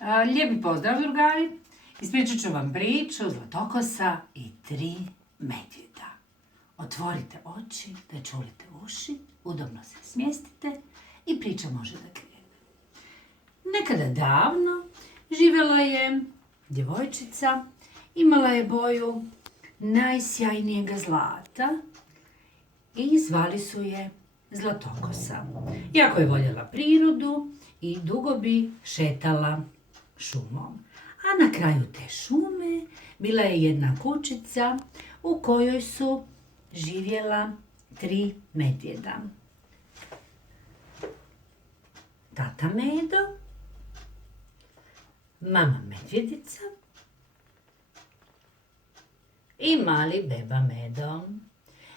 Lijepi pozdrav, drugari. Ispričat ću vam priču Zlatokosa i 3 medvjeda. Otvorite oči, da čulite uši, udobno se smjestite i priča može da krene. Nekada davno živjela je djevojčica, imala je boju najsjajnijega zlata i zvali su je Zlatokosa. Jako je voljela prirodu i dugo bi šetala šumom. A na kraju te šume bila je jedna kućica u kojoj su živjela 3 medvjeda. Tata Medo, mama medvjedica i mali beba Medo.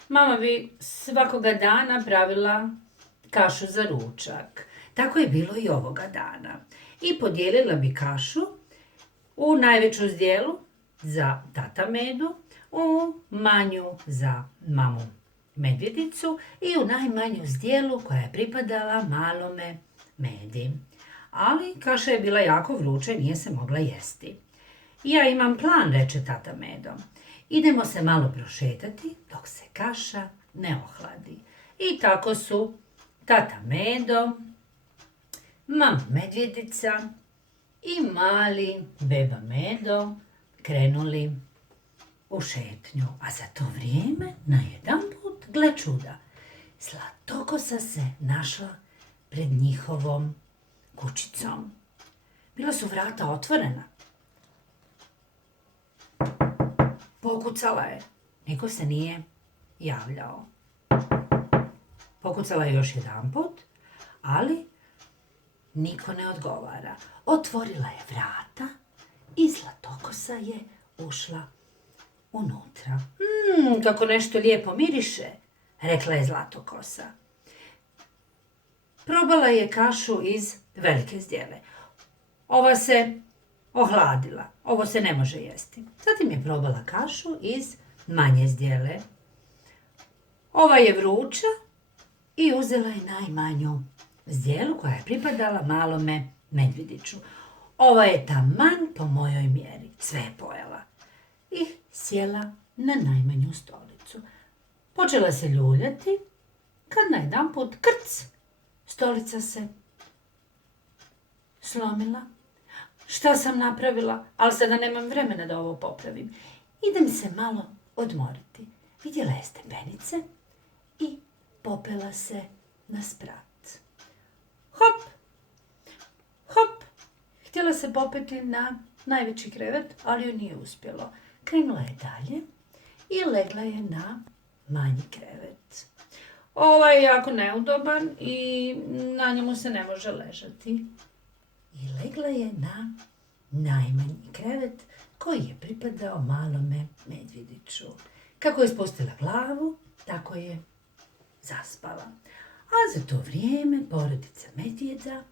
Mama bi svakoga dana pravila kašu za ručak. Tako je bilo i ovoga dana. I podijelila bi kašu u najveću zdjelu za tata Medu, u manju za mamu medvjedicu i u najmanju zdjelu koja je pripadala malome Medi. Ali kaša je bila jako vruća i nije se mogla jesti. Ja imam plan, reče tata Medo. Idemo se malo prošetati dok se kaša ne ohladi. I tako su tata Medo, mama medvjedica i mali beba Medo krenuli u šetnju. A za to vrijeme, najedanput, gle čuda, Zlatokosa se našla pred njihovom kućicom. Bila su vrata otvorena. Pokucala je. Niko se nije javljao. Pokucala je još jedanput, ali niko ne odgovara. Otvorila je vrata i Zlatokosa je ušla unutra. Kako nešto lijepo miriše, rekla je Zlatokosa. Probala je kašu iz velike zdjele. Ova se ohladila. Ovo se ne može jesti. Zatim je probala kašu iz manje zdjele. Ova je vruća i uzela je najmanju zdjelu koja je pripadala malome medvjediću. Ova je taman po mojoj mjeri. Sve je pojela. I sjela na najmanju stolicu. Počela se ljuljati kad najedanput krc, stolica se slomila. Šta sam napravila? Ali sada nemam vremena da ovo popravim. Idem se malo odmoriti. Vidjela je stepenice i popela se na sprat. Hop, hop. Htjela se popeti na najveći krevet, ali joj nije uspjelo. Krenula je dalje i legla je na manji krevet. Ovaj je jako neudoban i na njemu se ne može ležati. I legla je na najmanji krevet koji je pripadao malome medvjediću. Kako je spustila glavu, tako je zaspala. A za to vrijeme porodica medvjeda,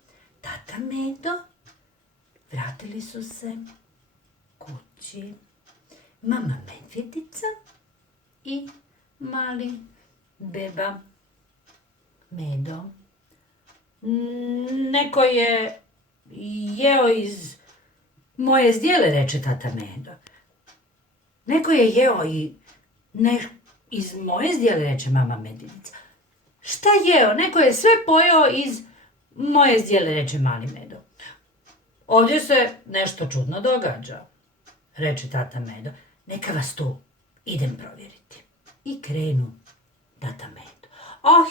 tata Medo, vratili su se kući. Mama medvjedica i mali beba Medo. Neko je jeo iz moje zdjele, reče tata Medo. Neko je jeo iz moje zdjele, reče mama medvjedica. Šta jeo? Neko je sve pojeo iz moje zdjele, reče mali Medo. Ovdje se nešto čudno događa, reče tata Medo. Neka vas tu, idem provjeriti. I krenu tata Medo.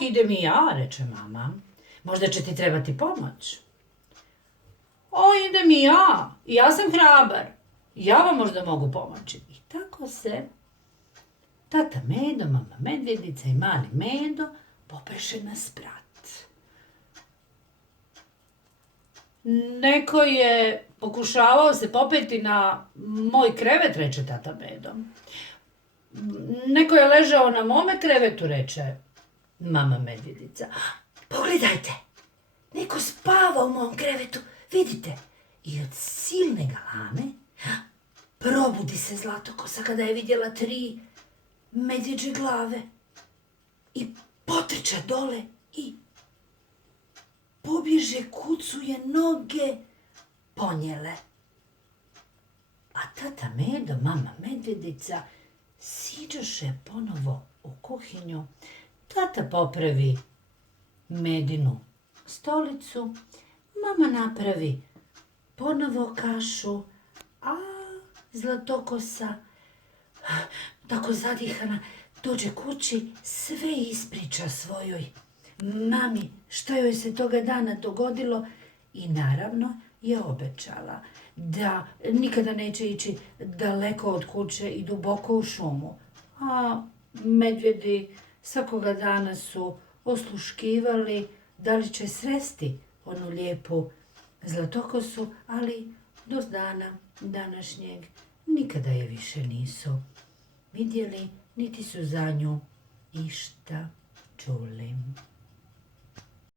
Idem i ja, reče mama. Možda će ti trebati pomoć. Idem i ja sam hrabar. Ja vam možda mogu pomoći. I tako se tata Medo, mama medvjedica i mali Medo popeše na sprat. Neko je pokušavao se popeti na moj krevet, reče tata Medo. Neko je ležao na mome krevetu, reče mama medvjedica. Pogledajte, neko spava u mom krevetu, vidite. I od silne galame probudi se Zlatokosa kada je vidjela 3 medvjeđe glave i potrča dole i pobježe, kucuje noge ponijele. A tata Medo, mama Medvjedica, siđoše ponovo u kuhinju. Tata popravi Medinu stolicu, mama napravi ponovo kašu, a Zlatokosa, tako zadihana, dođe kući, sve ispriča svojoj mami šta joj se toga dana dogodilo i naravno je obećala da nikada neće ići daleko od kuće i duboko u šumu. A medvjedi svakoga dana su osluškivali da li će sresti onu lijepu Zlatokosu, ali do dana današnjeg nikada je više nisu vidjeli, niti su za nju išta čuli.